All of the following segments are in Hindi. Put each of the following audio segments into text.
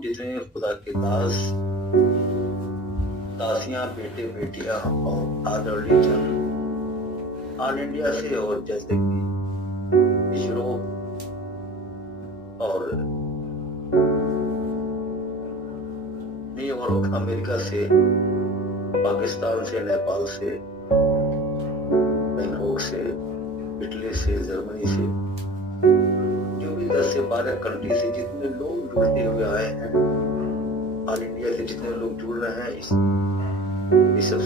तमाम जितने खुदा के दास दासियां बेटे बेटियां और आदरणीय जन ऑल इंडिया से और जैसे कि यूरोप और न्यूयॉर्क अमेरिका से, पाकिस्तान से, नेपाल से, बैंकॉक से, इटली से, जर्मनी से, जो भी 10 से 12 कंट्री से जितने लोग जुड़ते हुए आए हैं, ऑल इंडिया से जितने लोग जुड़ रहे हैं इस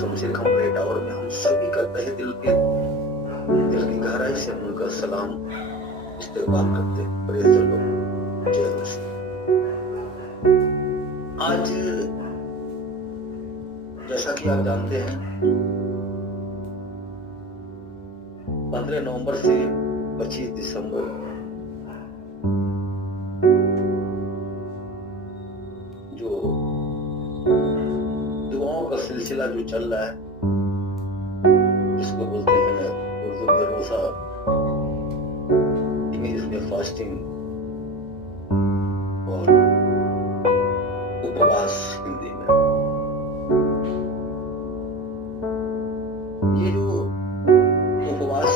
शमशेर खां टावर में, हम सभी का तहे दिल की गहराई से उनका सलाम इस्तेमाल करते हैं। प्रेज़ द लॉर्ड, जय मसीह। आज जैसा कि आप जानते हैं 15 नवंबर से 25 दिसंबर जो दुआओं का सिलसिला जो चल रहा है, जिसको बोलते हैं उर्दू में रोजा, इंग्लिश में फास्टिंग और उपवास हिंदी में, ये जो उपवास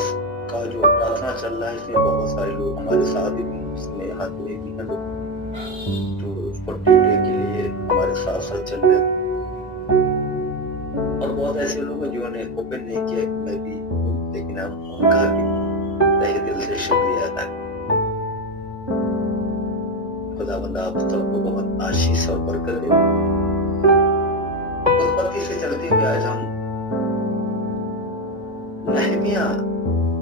का जो प्रार्थना चल रहा है, इसमें बहुत सारे लोग हमारे साथ भी इसमें हाथ में भी हैं, जो 40 डे के लिए हमारे साथ साथ चल रहे हैं। और बहुत ऐसे लोग हैं जिन्होंने ओपन नहीं किया कि मैं भी, लेकिन हम उनका भी तहे दिल से शुक्रिया अदा करें। खुदावंद आप सबको बहुत आशीष और बरकत दे। उत्पत्ति से चलते हुए आज हम नहमिया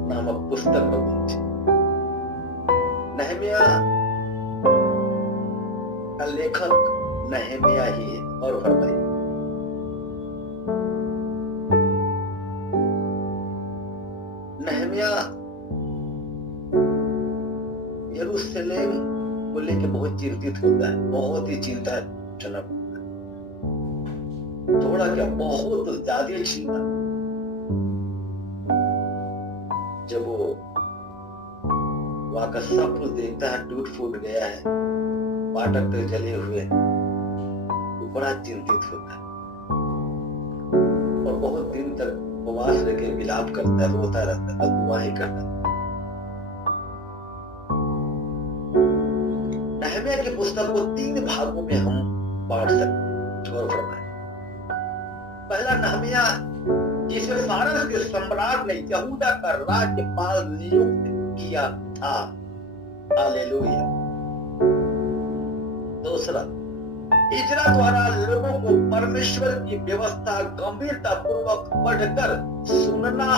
नामक पुस्तक पर पहुंचे। नहमिया का लेखक नहमिया ही है। और फरमाइए, नहमिया यरूशलेम को लेकर बहुत चिंतित होता है, बहुत ही चिंताजनक होता है। थोड़ा क्या, बहुत ज्यादा चिंता। जब वो वहां का सब कुछ देखता है, टूट फूट गया है, फाटक तक जले हुए हैं, तो बड़ा चिंतित होता है और बहुत दिन तक उपवास लेके विलाप करता है, रोता रहता है, दुआएं करता है। नहमिया की पुस्तक को 3 भागों में हम बांट सकते हैं। पहला नहमिया, जिसे फारस के सम्राट ने यहूदा का राज्यपाल नियुक्त किया था। हालेलुया। दूसरा, इजरा द्वारा लोगों को परमेश्वर की व्यवस्था गंभीरता पूर्वक पढ़कर सुनना,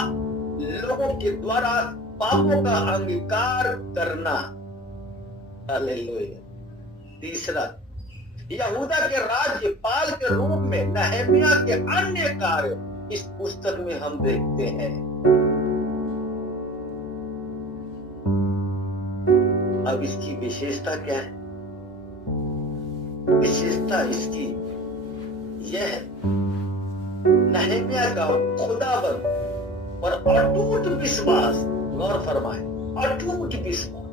लोगों के द्वारा पापों का अंगीकार करना। हालेलुया। तीसरा, यहूदा के राज्यपाल के रूप में नहमिया के अन्य कार्य इस पुस्तक में हम देखते हैं। अब इसकी विशेषता क्या है? विशेषता इसकी यह है, नहमिया का खुदाबंद और अटूट विश्वास, गौर फरमाए, अटूट विश्वास।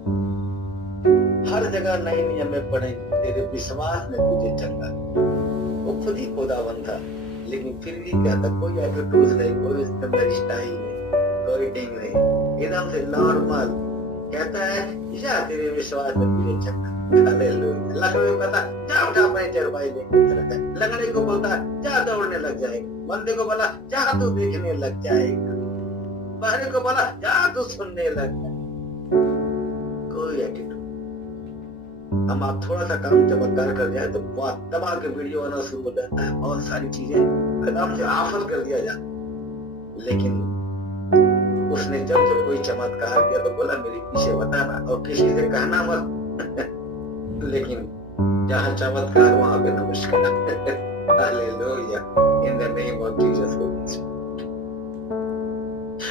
हर जगह नए नियम में पढ़े, तेरे विश्वास ने तुझे चंगा। वो खुद ही खुदाबंद था, लेकिन फिर भी कहता, कोई एटीट्यूड नहीं, कोई उसके अंदर स्टाइल नहीं, कोई टिंग नहीं, एकदम से नॉर्मल कहता है, या तेरे विश्वास में तुझे चंगा। हालेलुया। लकड़े को कहता, जा उठा अपने चरपाई लेके, लगड़े को बोलता, जा दौड़ने लग जाएगा, बंदे को बोला, जा तू देखने लग जाएगा, बहरे को बोला, जा तू सुनने लग जाएगा। कोई एटीट्यूड। हम आप थोड़ा सा काम चमत्कार कर जाए तो बहुत दबा के वीडियो आना शुरू हो जाता है, बहुत सारी चीजें एकदम से ऑफर कर दिया जाता। लेकिन उसने जब कोई चमत्कार किया तो बोला, मेरे पीछे बताना और किसी से कहना मत। लेकिन जहाँ चमत्कार वहां पे नमस्कार। Hallelujah, in the name of Jesus.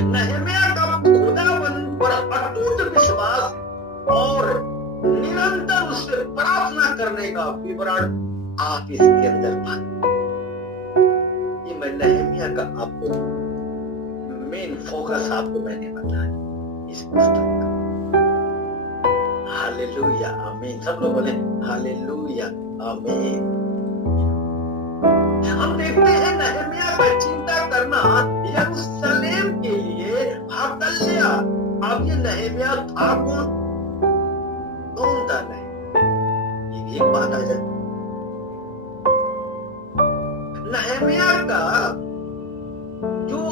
नहमिया का खुदाबंद पर अटूट विश्वास और निरंतर उससे प्रार्थना करने का विवरण आप इसके अंदर पाएंगे। ये मैं नहमिया का आपको मेन फोकस आपको मैंने बताया इस पुस्तक का। हालेलुया आमीन। सब लोग बोले हालेलुया आमीन। हम देखते हैं नहम्याह का चिंता करना यरूशलेम के लिए हकल्या। अब ये नहम्याह था कौन था? नहीं, ये भी एक बात आ जाती। नहम्याह का जो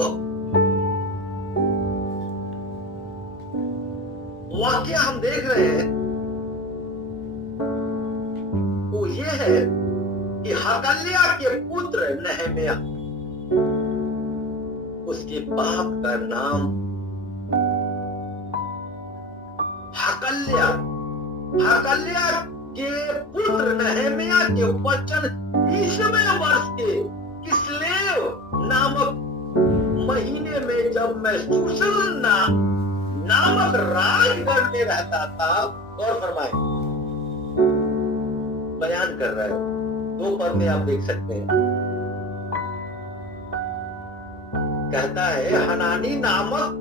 वाक्य हम देख रहे हैं वो ये है कि हकल्या के पुत्र नहम्याह, उसके बाप का नाम हकल्या। हकल्या के पुत्र नहम्याह के वचन 20वें वर्ष के किस्लेव नामक महीने में जब मैं सूसन नामक राजगढ़ में रहता था, गौर फरमाए, बयान कर रहा है, 2 पद में आप देख सकते हैं। कहता है हनानी नामक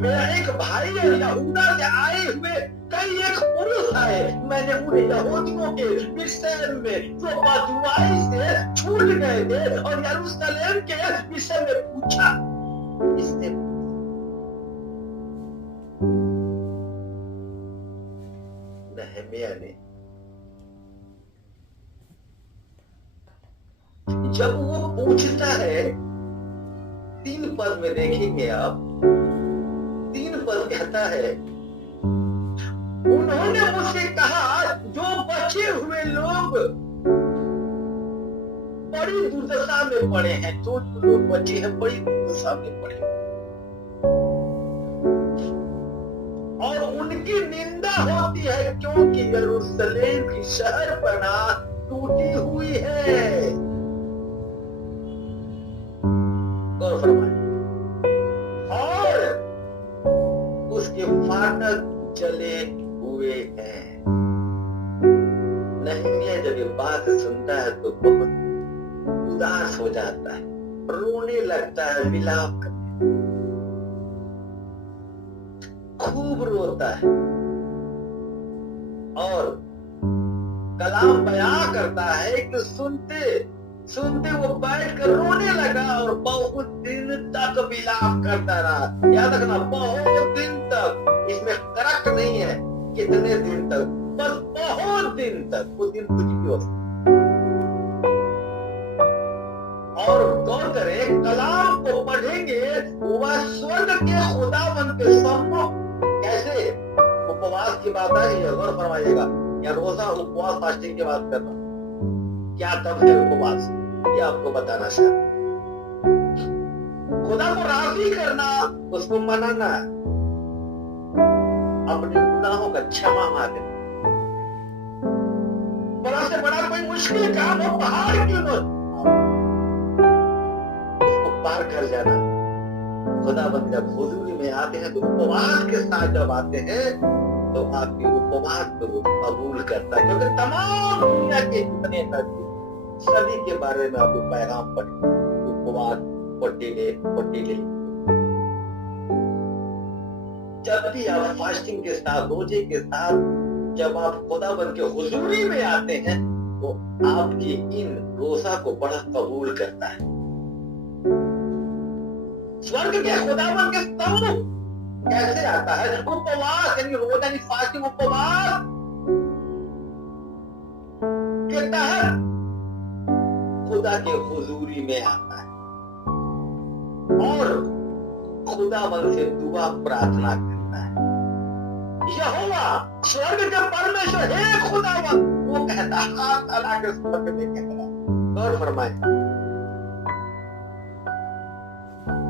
मेरा एक भाई है, यहूदा से आए हुए कई एक पुरुष आए। मैंने उन यहूदियों के विषय में जो बदुआई से छूट गए थे और यरूशलेम के विषय में पूछा। इसने नहम्याह ने जब वो पूछता है, 3 पद में देखेंगे आप, 3 पद कहता है उन्होंने मुझसे कहा जो बचे हुए लोग बड़ी दुर्दशा में पड़े हैं, जो लोग बचे हैं बड़ी दुर्दशा में पड़े और उनकी निंदा होती है क्योंकि यरूशलेम की शहर बना टूटी हुई है। गौर फरमाए, और उसके फाटक जले हुए हैं। नहम्याह जब ये बात सुनता है तो बहुत उदास हो जाता है, रोने लगता है, विलाप करता है, खूब रोता है और कलाम बयां करता है कि सुनते वो बैठ कर रोने लगा और बहुत दिन तक विलाप करता रहा। याद रखना, बहुत दिन तक, इसमें करक नहीं है कितने दिन तक, बस बहुत दिन तक। वो दिन कुछ भी हो सकता। और गौर करें, कलाम को पढ़ेंगे, वह स्वर्ग के खुदावन के सम्मुख कैसे उपवास की बात आई है, गौर फरमाइएगा। या रोजा उपवास फास्टिंग की बात करना, क्या तब है उपवास, ये आपको बताना चाहता। खुदा को राजी करना, उसको मनाना, अपने गुनाहों का क्षमा मांगना। बड़ा से बड़ा कोई मुश्किल काम हो, पहाड़ क्यों न, उसको पार कर जाना। खुदाबंद जब हुजूरी में आते हैं तो उपवास के साथ जब आते हैं तो आपकी उपवास को कबूल करता है, क्योंकि तमाम दुनिया के जितने नबी सभी के बारे में आपको पैगाम पढ़े, उपवास पट्टीले। जब भी आप फास्टिंग के साथ, रोजे के साथ जब आप खुदाबंद के हुजूरी में आते हैं तो आपकी इन रोजा को बड़ा कबूल करता है। स्वर्ग के खुदाबंद के सम्मुख कैसे आता है? उपवास, यानी रोजा यानी फास्टिंग, उपवास के तहत खुदा के हुजूरी में आता है और खुदाबंद से दुआ प्रार्थना करता है। यहोवा स्वर्ग के परमेश्वर हे खुदाबंद, वो कहता है, हाथ अला के स्वर्ग में कहता है। गौर फरमाए,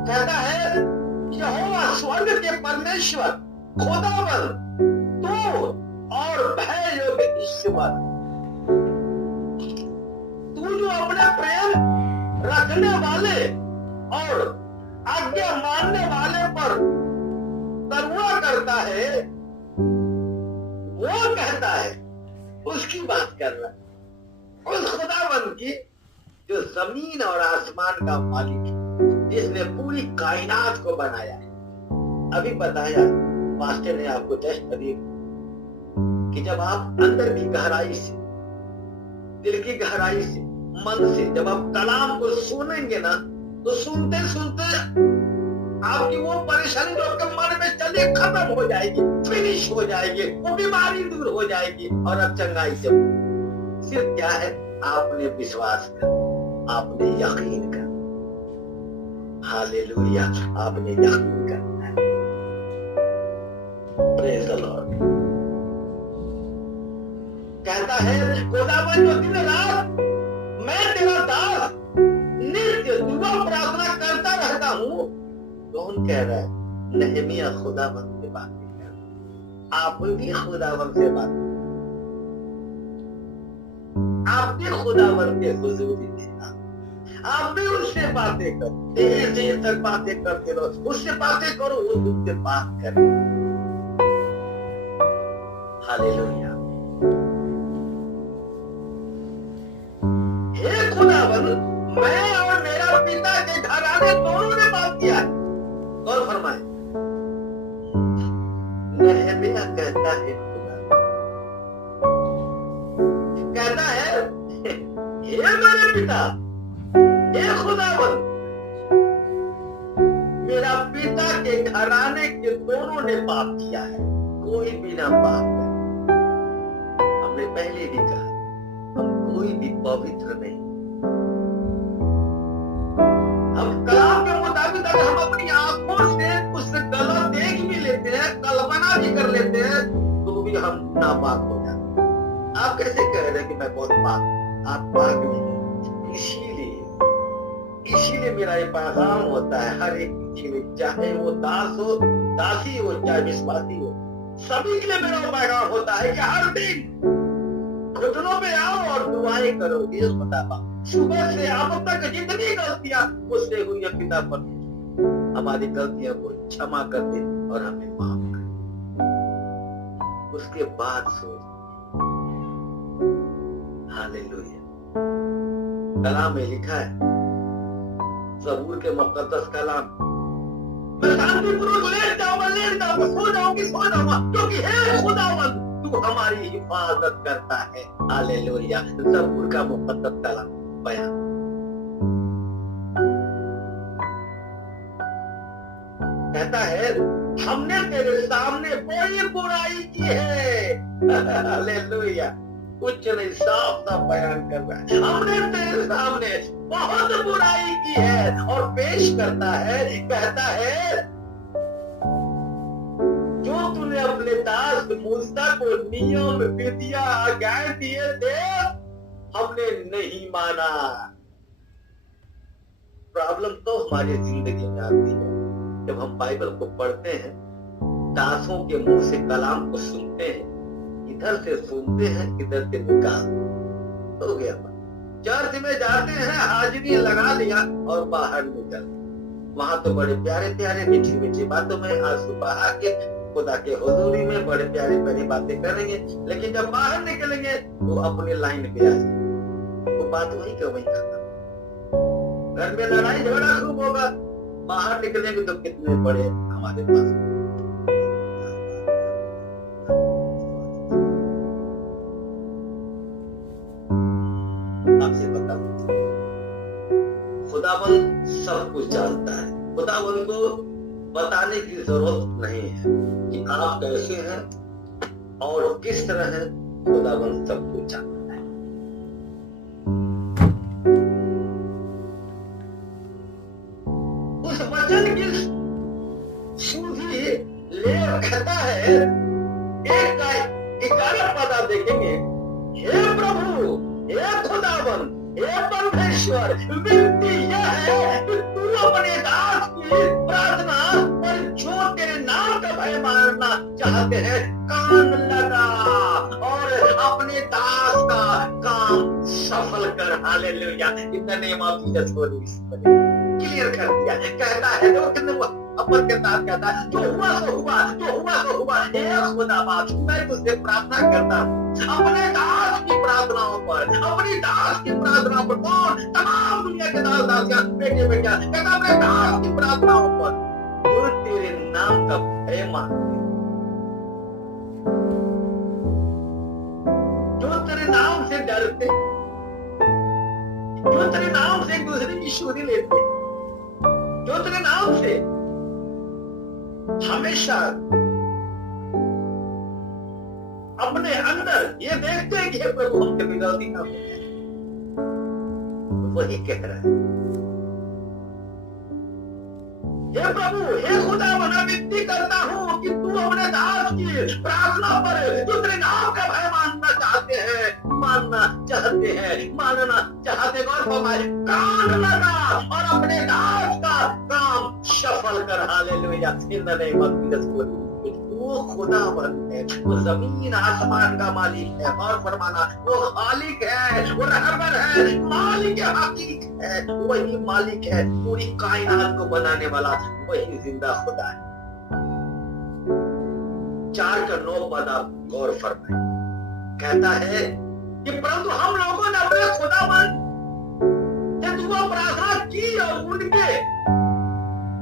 कहता है यहोवा स्वर्ग के परमेश्वर खुदाबंद, तू और भय योग्य ईश्वर, तू जो अपने प्रेम रखने वाले और आज्ञा मानने वाले पर करुणा करता है, वो कहता है, उसकी बात कर रहा है, उस खुदाबंद की जो जमीन और आसमान का मालिक है, जिसने पूरी कायनात को बनाया है। अभी बताया मास्टर ने आपको जस्ट अभी कि जब आप अंदर की गहराई से, दिल की गहराई से, मन से जब आप कलाम को सुनेंगे ना, तो सुनते सुनते आपकी वो परेशानी जो आपके मन में चली खत्म हो जाएगी, फिनिश हो जाएगी, वो बीमारी दूर हो जाएगी और अब चंगाई से। सिर्फ क्या है, आपने विश्वास कर, आपने यकीन कर। हालेलुया, आपने यकीन करना है। Praise the Lord. कहता है खुदावन जो दिन रात मैं तेरा दास नित्य दुआ प्रार्थना करता रहता हूँ। कौन कह रहा है? नहमिया खुदावन से बात कर। आप भी खुदावन से बात, आप भी खुदावन के हुजूरी में, आप भी उससे बातें करो, देर देर तक बातें करते रहो, उससे बातें करो, वो तुमसे बात करे। हालेलुया। हे खुदावन, मैं और मेरा पिता के घराने दोनों ने बात किया है। गौर फरमाए, नहमिया कहता है, कहता है हे मेरे पिता, हे खुदावन, मेरा पिता के घराने के दोनों ने पाप किया है, कोई बिना पाप करे। हमने पहले भी कहा, हम कोई भी पवित्र नहीं। हम कलाम के मुताबिक अगर हम अपनी आंखों से कुछ गलत देख भी लेते हैं, कल्पना भी कर लेते हैं, तो भी हम नापाक हो जाते हैं। आप कैसे कह रहे हैं कि मैं बहुत पाक? आप पाक नहीं है। इसीलिए मेरा ये पैगाम होता है हर एक के लिए, चाहे वो दास हो, दासी हो, चाहे विश्वासी हो, सभी के लिए मेरा पैगाम होता है कि हर दिन घुटनों पे आओ और दुआएं करो। ये खुदा सुबह से अब तक जितनी गलतियां मुझसे हुई है, पिता पर हमारी गलतियों को क्षमा कर दे और हमें माफ कर। उसके बाद सोच। हालेलुया। कलाम में लिखा है, ज़बूर के मुक़द्दस कलाम, मैं शांतिपूर्वक लेट जाऊंगा, सो जाऊंगा, क्योंकि हे खुदावंद तू हमारी हिफाजत करता है। हालेलुया। ज़बूर का मुक़द्दस कलाम बयान। कहता है हमने तेरे सामने बड़ी बुराई की है। हालेलुया। कुछ नहीं, साफ साफ बयान कर रहा है, हमने तेरे सामने बहुत बुराई की है। और पेश करता है, कहता है जो तूने अपने दास मूसा को नियम विधियां आज्ञाएं दिए थे, हमने नहीं माना। प्रॉब्लम तो हमारी जिंदगी में आती है जब हम बाइबल को पढ़ते हैं, दासों के मुंह से कलाम को सुनते हैं, इधर से सुनते हैं, इधर से निकाल हो गया। चर्च में जाते हैं, हाजिरी लगा लिया और बाहर निकल। वहां तो बड़े प्यारे प्यारे मीठी मीठी बातों में आंसू बहा के खुदा के हुजूरी में बड़े प्यारी प्यारी बातें करेंगे, लेकिन जब बाहर निकलेंगे तो अपनी लाइन पे आ जाएंगे, वो बात वही का वही खत्म। घर में लड़ाई झगड़ा खूब होगा, बाहर निकलेंगे तो कितने बड़े हमारे पास। आपसे बता, खुदावंद सब कुछ जानता है। खुदावंद को बताने की जरूरत नहीं है कि आप कैसे हैं और किस तरह हैं। खुदावंद सब कुछ जानता है। उस वचन की सुधी ले कहता है, एक का 11 पद आप देखेंगे, हे प्रभु, हे खुदावन, हे परमेश्वर, विनती यह है कि तू अपने दास की प्रार्थना और जो तेरे नाम का भय मारना चाहते हैं कान लगा और अपने दास का काम सफल कर। Hallelujah. In the name of Jesus holy spirit clear कर दिया। कहता है जो कितने अपर के साथ कहता है, जो हुआ सो हुआ, जो हुआ सो हुआ। हे खुदावंद, मैं तुझसे प्रार्थना करता हूँ अपने दास की प्रार्थनाओं पर, अपनी दास की प्रार्थनाओं पर। कौन? तमाम दुनिया के दास दासियां, बेटे बेटियां, कहता अपने दास की प्रार्थनाओं पर जो तेरे नाम का भय मानते। से डरते, जो तेरे नाम से एक दूसरे की सुधि लेते, जो तेरे नाम से हमेशा अपने अंदर ये देखते हैं कि हे प्रभु हम कभी गलती ना हो, वही कह रहा है, हे प्रभु, हे खुदा, मैं विनती करता हूं कि तू अपने दास की प्रार्थना पर जो तेरे नाम का भय मानना चाहते हैं, मानना चाहते हैं, मानना चाहते, गौर फरमाए, कान लगा और अपने दास का काम सफल कर। Hallelujah. In the name of Jesus. वो खुदावंद है, वो जमीन आसमान का मालिक है, और फरमाना वो खालिक है, वो रहबर है, मालिक है, हकीक है, वही मालिक है, पूरी कायनात को बनाने वाला वही जिंदा खुदा है। 4:9 पद आप गौर फरमाए, कहता है कि परंतु हम लोगों ने अपने खुदावंद से दुआ प्रार्थना की और उनके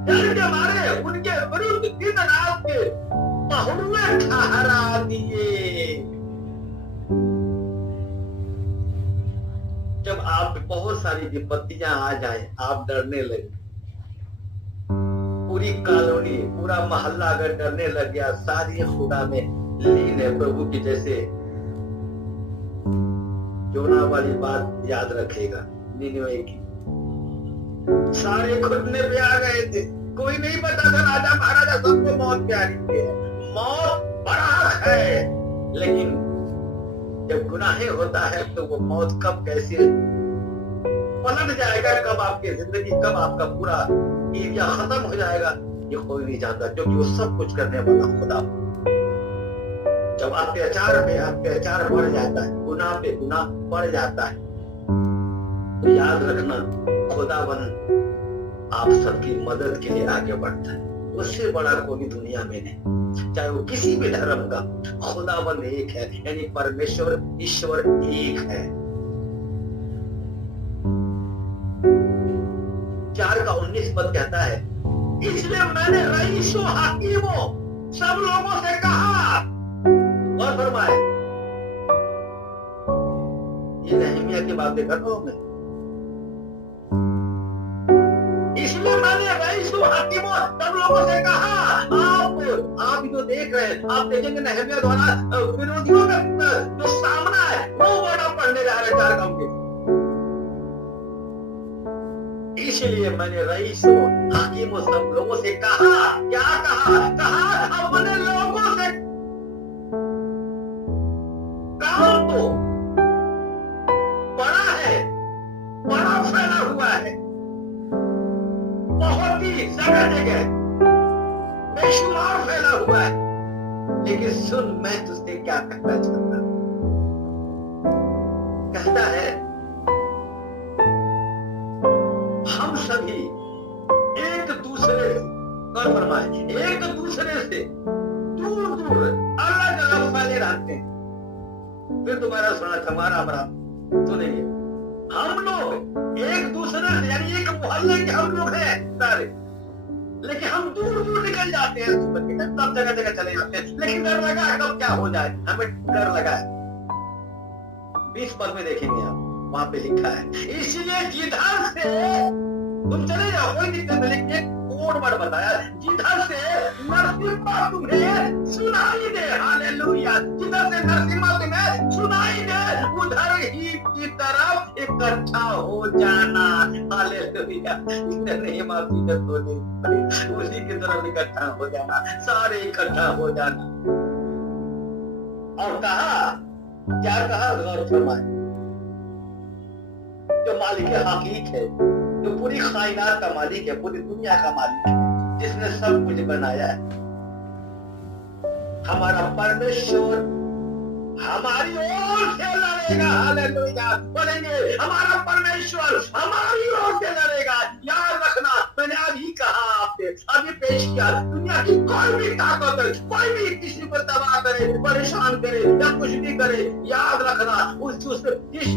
डर के मारे उनके विरुद्ध दिन रात के बहुए ठहरा दिए। जब आप बहुत सारी विपत्तियां आ जाए, आप डरने लगे, पूरी कॉलोनी, पूरा मोहल्ला अगर डरने लग गया, सारी खुदा में लीन है प्रभु की, जैसे जोना वाली बात याद रखेगा, निनवे की, सारे घुटने पे आ गए थे, कोई नहीं पता था, राजा महाराजा सबको मौत प्यारी है, मौत बड़ा है, लेकिन जब गुनाह होता है तो वो मौत कब कैसे पलट जाएगा, कब आपकी जिंदगी, कब आपका पूरा एरिया खत्म हो जाएगा, ये कोई नहीं जानता, क्योंकि वो सब कुछ करने वाला खुदा। जब अत्याचार पे अत्याचार बढ़ जाता है, गुनाह पे गुनाह बढ़ जाता है, तो याद रखना खुदावन आप सबकी मदद के लिए आगे बढ़ता है। उससे बड़ा कोई दुनिया में नहीं, चाहे वो किसी भी धर्म का, खुदावन एक है, यानी परमेश्वर ईश्वर एक है। 4:19 पद कहता है, इसलिए मैंने रईसों हकीमों सब लोगों से कहा, और फरमाए, ये नहमिया की बातें कर रहा हूं मैं, इसलिए मैंने रईसों हकीमों सब लोगों से कहा, आप जो देख रहे हैं, आप देखेंगे नहमिया द्वारा विरोधियों का जो सामना है वो बड़ा पढ़ने जा रहे 4 काम के। इसलिए मैंने रईसों हकीमों सब लोगों से कहा, क्या कहा अपने लोगों से, काम तो बड़ा है, बड़ा फैला हुआ है, बहुत ही जगह बेशुमार फैला हुआ है, लेकिन सुन, मैं तुझसे क्या कहना चाहता हूं। कहता है हम सभी एक दूसरे से, और फरमाए, एक दूसरे से दूर दूर अलग अलग फैले रहते हैं। फिर दोबारा सुना, हमारा सुनेंगे, हम लोग एक दूसरे से, यानी एक मोहल्ले के हम लोग हैं सारे, लेकिन हम दूर दूर निकल जाते हैं, सब जगह जगह चले जाते हैं, लेकिन डर लगा है कब क्या हो जाए, हमें डर लगा है। 20 पद में देखेंगे आप, वहां पे लिखा है, इसलिए जिधर से तुम चले जाओ, कोई दिक्कत नहीं, लेकिन कोड वर्ड बताया, जिधर से नरसिम्हा तुम्हें सुनाई दे, हालेलुया, जिधर से नरसिम्हा तुम्हें सुनाई दे, उधर ही की तरफ इकट्ठा हो जाना, हालेलुया, नहीं माफी जब उसी की तरफ इकट्ठा हो जाना, सारे इकट्ठा हो जाना। और कहा, क्या कहा, गौर फरमाए, जो मालिक हकीक है, जो पूरी कायनात का मालिक है, पूरी दुनिया का मालिक है, जिसने सब कुछ बनाया है, हमारा परमेश्वर हमारी ओर से लड़ेगा, हालेलुया, बोलेंगे हमारा परमेश्वर हमारी ओर से लड़ेगा। याद रखना, मैंने अभी कहा, आपसे अभी पेश किया, दुनिया की कोई भी ताकत, कोई भी किसी को तबाह करे, परेशान करे या कुछ भी करे, याद रखना, उस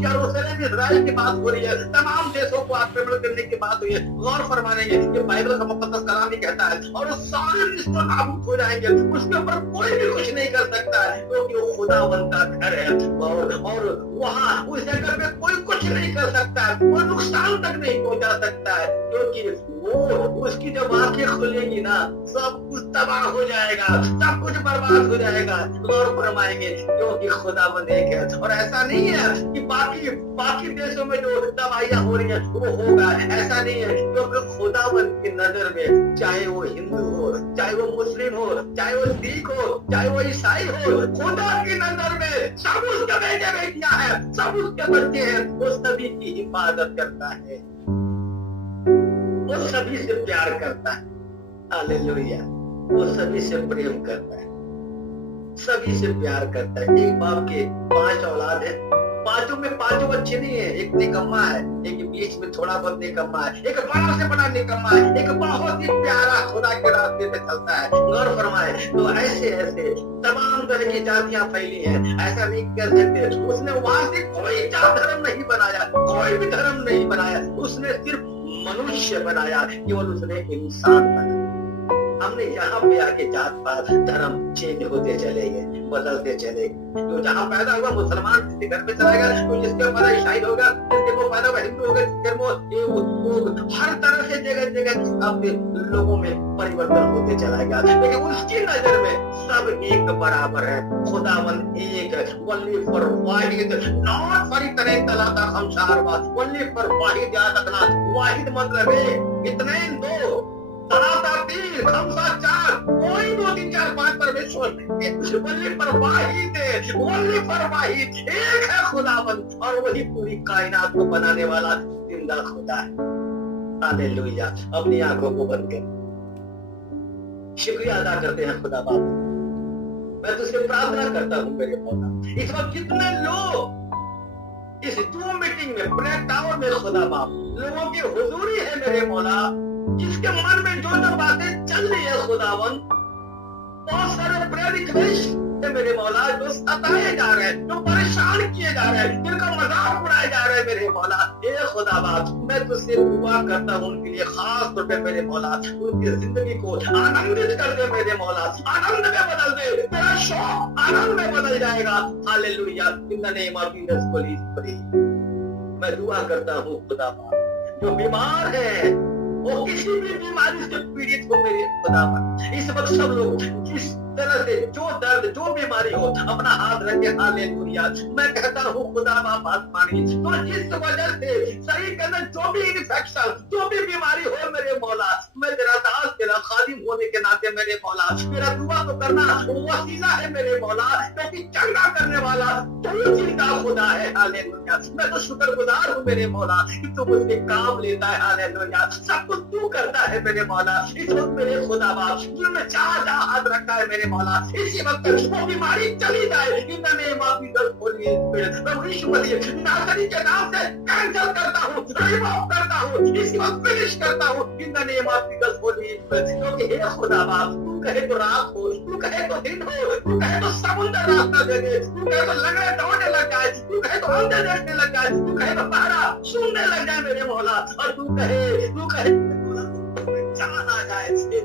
यरूशलेम इस्राएल की बात हो रही है, तमाम देशों को आक्रमण करने की बात हुई है। गौर फरमाने कि बाइबल का मुकद्दस कलाम ही कहता है, और सारे रिश्ते नाबूद हो जाएंगे, उसके ऊपर कोई भी कुछ नहीं कर सकता है, क्योंकि वो खुदावंद का घर है, और वहां उस जगह पे कोई कुछ नहीं कर सकता, कोई नुकसान तक नहीं पहुंचा सकता है, क्योंकि वो उसकी जब आंखें खुलेगी ना सब कुछ तबाह हो जाएगा, सब कुछ बर्बाद हो जाएगा। गौर फरमाएंगे क्योंकि खुदावंद एक है। और ऐसा नहीं है कि बाकी देशों में जो तबाहियां हो रही है वो होगा, ऐसा नहीं है, क्योंकि खुदावंद की नजर में चाहे वो हिंदू हो, चाहे वो मुस्लिम हो, चाहे वो सिख हो, चाहे वो ईसाई हो, खुदा की नजर में सब उसके बेटे बेटियां हैं, सब उसके बच्चे हैं, वो सभी की हिफाजत करता है, वो सभी से प्यार करता है। हालेलुया। वो सभी से प्रेम करता है, सभी से प्यार करता है। एक बाप के 5 औलाद है, पांचों में पांचों अच्छे नहीं है, एक निकम्मा है, एक बीच में थोड़ा बहुत निकम्मा है, एक बड़ा से बड़ा निकम्मा है, एक बहुत ही प्यारा खुदा के रास्ते पे चलता है। गौर फरमाए। तो ऐसे ऐसे तमाम तरह की जातियां फैली हैं, ऐसा नहीं कह सकते। उसने वहां से कोई जात धर्म नहीं बनाया, कोई भी धर्म नहीं बनाया, उसने सिर्फ मनुष्य बनाया, केवल उसने इंसान बनाया। हमने यहाँ पे आके जात पात धर्म चेंज होते चले गए, बदलते चले गए। तो जहाँ पैदा हुआ मुसलमान किसी घर में चला गया, तो जिसके पैदा ईसाई होगा, जिसके वो पैदा हिंदू होगा, जिसके वो हर तरह से जगह जगह अपने लोगों में परिवर्तन होते चला गया। लेकिन उसकी नजर में सब एक बराबर है। खुदावंद एक है, वल्ली फॉर वाहिद, नॉट फॉर इतने तलाता खमसार बात, वल्ली फॉर वाहिद याद रखना। वाहिद मतलब है इतने दो, तलाता 3, खमसा 4, कोई 2 3 4 5 परमेश्वर नहीं है। वल्ली फॉर वाहिद है, वल्ली फॉर वाहिद एक है खुदावंद, और वही पूरी कायनात को बनाने वाला जिंदा खुदा है। हालेलुया। अपनी आंखों को बंद कर शुक्रिया अदा करते हैं खुदा बाप। मैं तुझसे प्रार्थना करता हूँ मेरे मौला, इस वक्त कितने लोग इस जूम मीटिंग में प्रेयर टावर में खुदा बाप लोगों की हुजूरी है मेरे मौला, जिसके मन में जो जो बातें चल रही है खुदावन, बहुत सारे प्रेयर रिक्वेस्ट है मेरे मौला, जो सताए जा रहे हैं, जो परेशान किए जा रहे हैं, जिनका मजाक उड़ाए जा रहे हैं मेरे मौला। हे खुदा बाप, मैं तुझसे दुआ करता हूँ उनके लिए, खास तौर पे मेरे मौला उनकी जिंदगी को आनंदित कर दे मेरे मौला, आनंद में बदल दे, तेरा शौक आनंद में बदल जाएगा। Hallelujah. In the name of Jesus holy spirit मैं दुआ करता हूँ खुदा बाप, जो बीमार है वो किसी भी बीमारी से पीड़ित हो मेरे खुदावन, इस वक्त सब लोग जिस तरह से जो दर्द जो बीमारी हो अपना हाथ रखे। हालेलुया। मैं कहता हूँ खुदा बाप आसमानी, तो जिस वजह से शरीर के अंदर जो भी इन्फेक्शन जो भी बीमारी हो मेरे मौला, मैं तेरा दास तेरा खादिम होने के नाते मेरे मौला मेरा दुआ तो करना वसीला है मेरे मौला, क्योंकि चंगा करने वाला तू जिंदा खुदा है। हालेलुया। मैं तो शुक्रगुजार हूँ मेरे मौला कि तू मुझसे काम लेता है। हालेलुया। सब कुछ तू करता है मेरे मौला। इस वक्त मेरे खुदा बाप जिन्होंने जहाँ हाथ रखा है मेरे मौला, इसी वक्त वो बीमारी चली जाए। In the name of Jesus holy spirit प्रभु यीशु मसीह नासरी के नाम से कैंसल करता हूँ, रिमूव करता हूँ, इसी वक्त फिनिश करता हूँ इन the name of Jesus holy spirit. क्योंकि हे खुदा बाप, तू कहे तो रात हो, तू कहे तो दिन हो, तू कहे तो समुद्र रास्ता दे दे, तू कहे तो लगड़े दौड़ने लग जाए, तू कहे तो अंधे देखने लग जाए, तू कहे तो पहरा सुनने लग जाए मेरे मौला, और तू कहे जान आ जाए।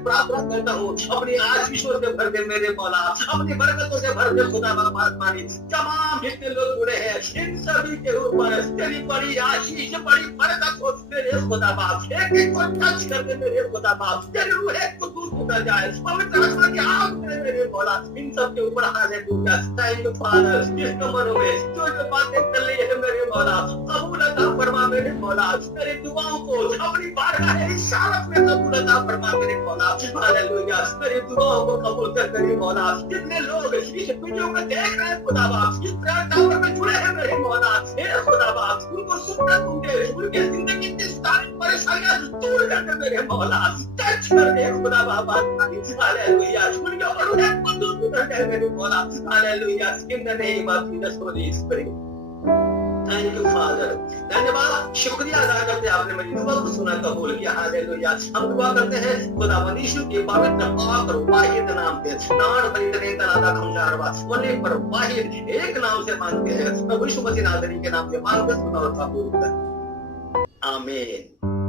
प्रार्थना करता हूँ अपनी आशीषों से भर दे मेरे मौला, अपनी बरकतों से भर दे खुदा बाप आसमानी। तमाम जितने लोग जुड़े हैं इन सभी के ऊपर तेरी बड़ी आशीष बड़ी बरकत हो मेरे खुदा बाप। एक एक को टच कर दे मेरे खुदा बाप, तेरी रूह को दूर उतर जाए, पवित्र आत्मा की आग करे मेरे मौला इन सब के ऊपर। हालेलुया। थैंक यू फादर, जिस कमरों में जो जो बातें चल रही है मेरे मौला कबूल अता फरमा मेरे मौला, तेरी दुआओं को अपनी बारगाह इशारत में कबूल अता फरमा मेरे मौला। हालेलुया। मेरी दुआओं को कबूल कर मेरे मौला। जितने लोग इस वीडियो को देख रहे हैं खुदा बाप, इस प्रेयर टावर में जुड़े हैं मेरे मौला, हे खुदा बाप उनको सुनना दूंगे, उनकी जिंदगी की सारी परेशानियां दूर कर दे मेरे मौला, टच कर दे खुदा बाप। हालेलुया। उनके ऊपर उन्हें कुंदूस कर दे मेरे मौला। Hallelujah. In the name of Jesus holy spirit. Thank you father. धन्यवाद, शुक्रिया अदा करते हैं आपने मेरी दुआ को सुना कबूल किया। हालेलुया। हम दुआ करते हैं खुदा यीशु के पवित्र और वाहिद नाम से, नाम बलिदान तलादा खंजारवा वने पर वाहिद एक नाम से मांगते हैं, प्रभु यीशु मसीह नाजरी के नाम से मांगते सुना और कबूल कर। आमीन।